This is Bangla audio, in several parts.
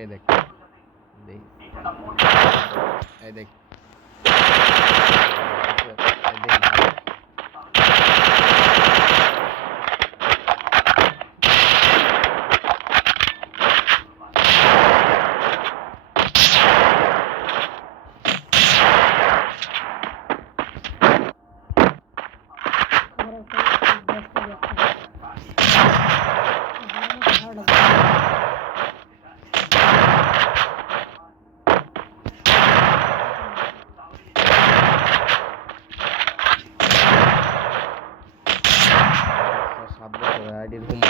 এই দেখ এই দেখ আইডির হোম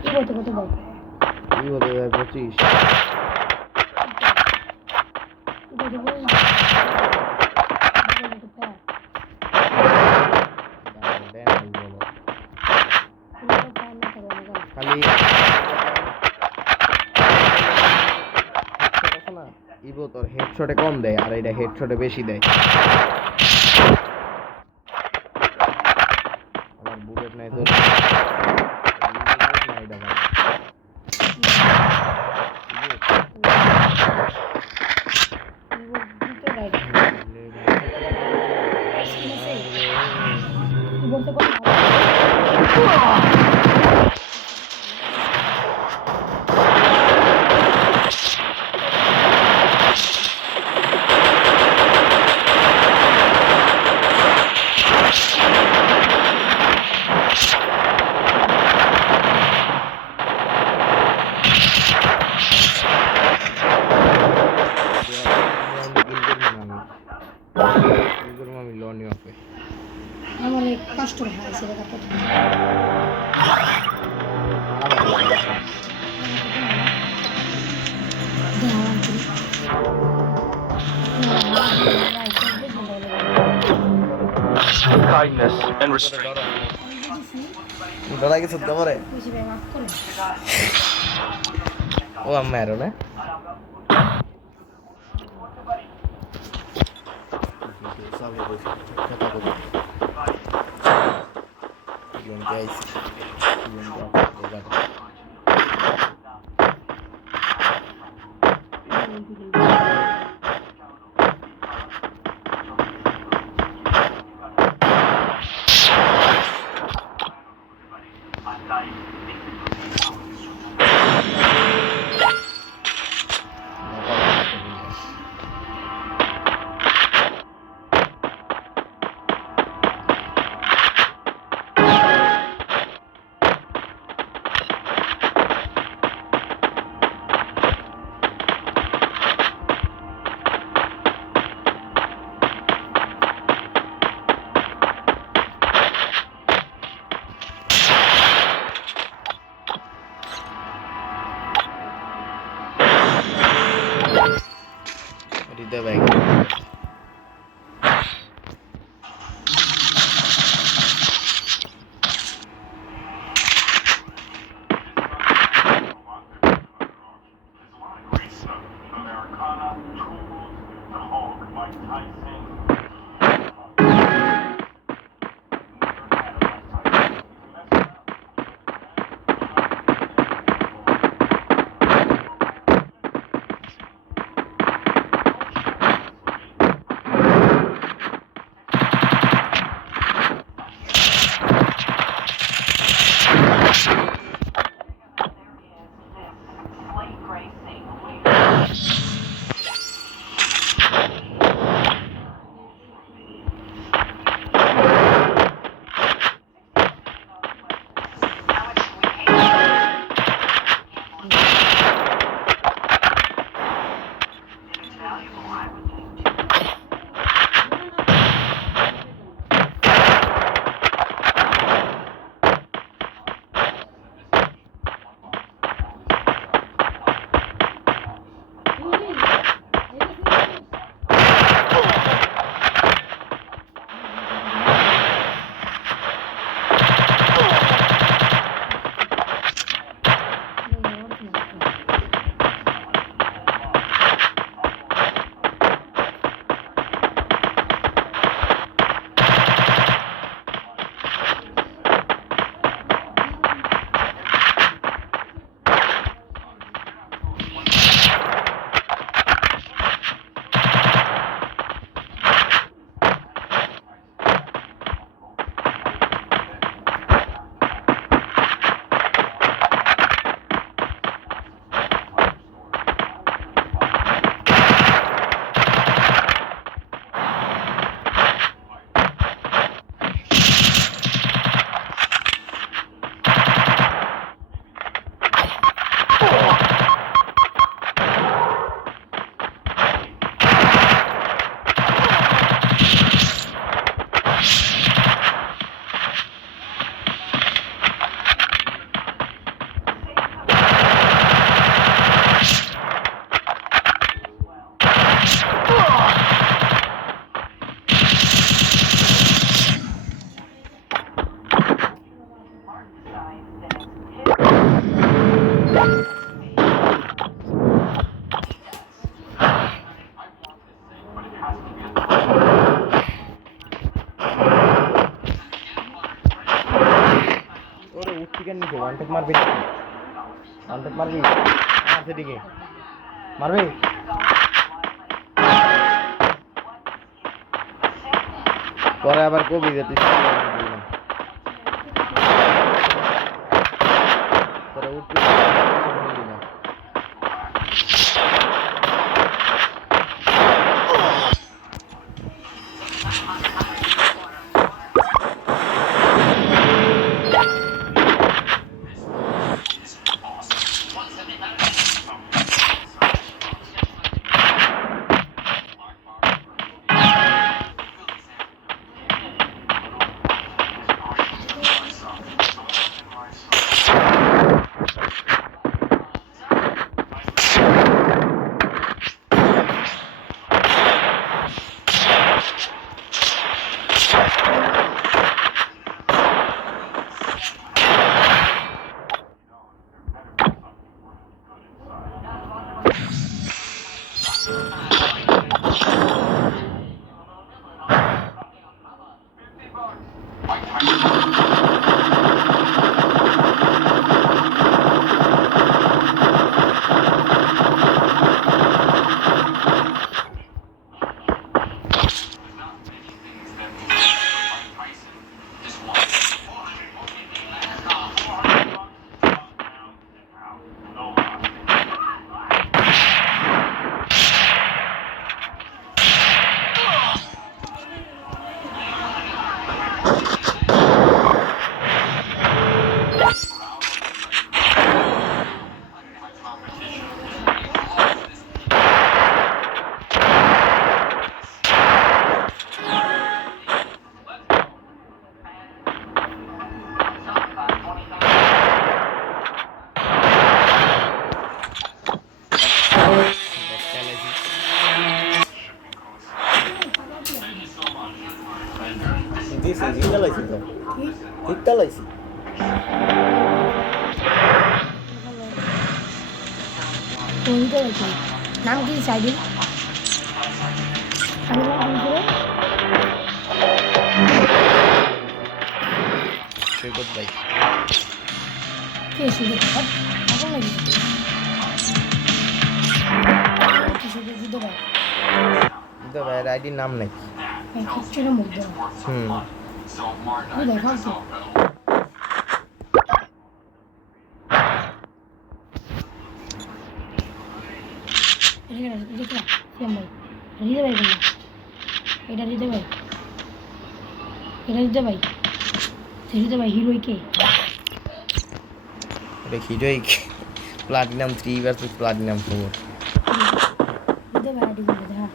কি বলতে 25 খালি ইবো তোর হেডশটে কম দেয় আর এটা হেডশটে বেশি দেয় আমার বুলেট নাই তো আমার কষ্ট হয় সেটা কথা kindness and restraint. ডরা গেছে তো পরে ও আম্মা আরো না ওয়ান মারবি মারবি সেদিকে মারবি পরে আবার কবি যে তুই পরে উঠবি না জিতটা লাইছি তো জিতটা লাইছি নাম কি সাইডে সৈকত ভাই কে শুধু এখন নাকি দিতে পারে তো ভাই আইডির নাম নাই কিচ্ছু না মুখ দেওয়া দেখাও তো এটা দিতে ভাই হিরোই কে এটা হিরোই প্লাটিনাম 3 ভার্সেস প্লাটিনাম 4 দিতে ভাই আইডি করে দেখা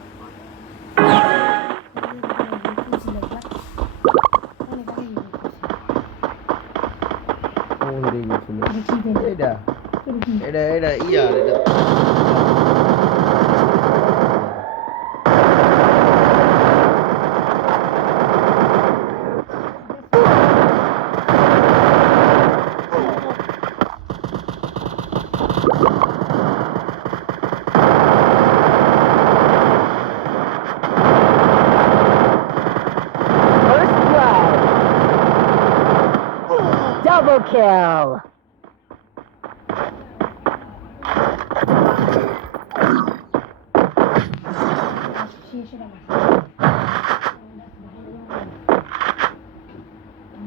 এটা ইয়ার এটা Double kill!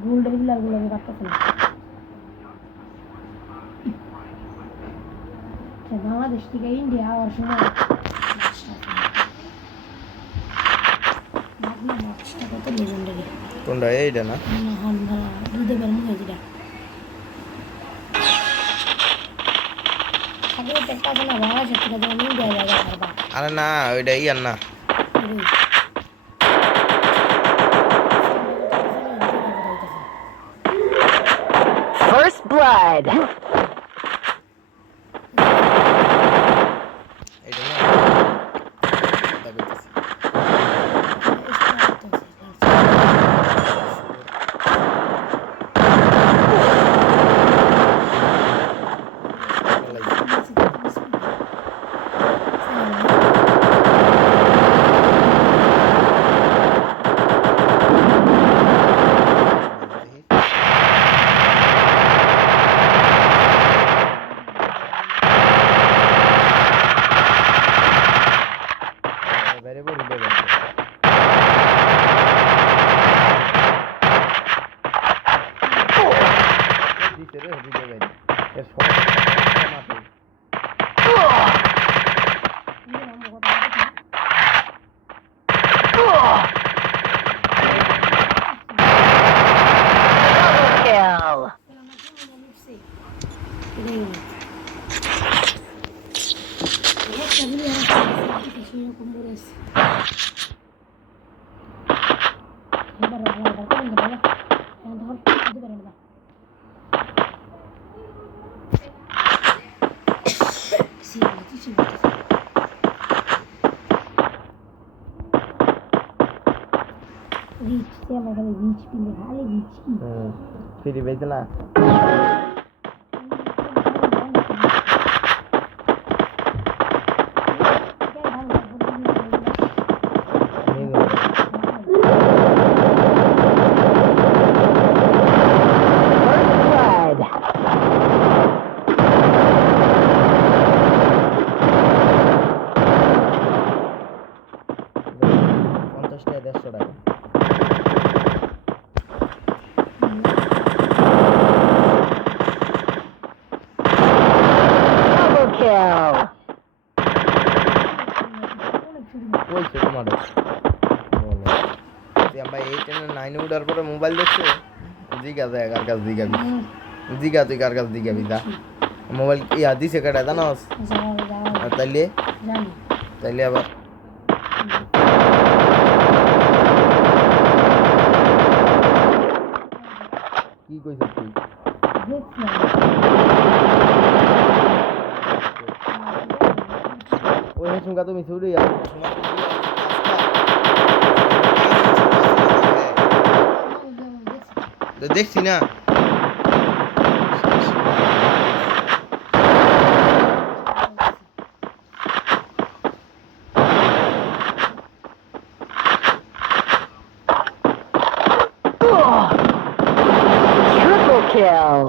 গোল্ডের বিলাগুলো আমি রাখতেছি বাংলাদেশ থেকে ইন্ডিয়া হওয়ার সময় কত লেজেন্ডারি কোনটা এইটা না দুধে বের মুখে যেটা আগে একটা আছে না বাংলাদেশের থেকে যেমন ইন্ডিয়া জায়গা পারবা আরে না ওইটা ইয়ার না First blood! এইটা না এটা কইতাছি এবার রান্না করুন না বাবা তখন দিতে পারেন না সি কিছু রিচ সে আমাকে রিচ পিনে খালি রিচ ফ্রি পেয়েছে না First blood. 50 টাকা 150 টাকা Double kill. কইছে তোমার ভাই 8 এর 9 উঠার পরে মোবাইল দেখছো জিগা যায় কার কাছে জিগাবি জিগা তুই কার কাছে জিগাবি দা মোবাইল ইয়া দিছে কাটা জানোস আর তাইলে জানি তাইলে আবার কি কইছিস তুই ওই হেসুঙ্গা তুমি ছুড়ি আর দেখছি না Triple kill.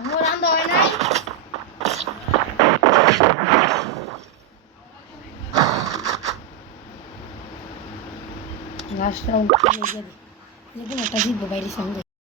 আমার রান্না হয় নাই লাস্ট রাউন্ড লেগে যাবে লেকিন একটা জিতবো বাইরে সঙ্গে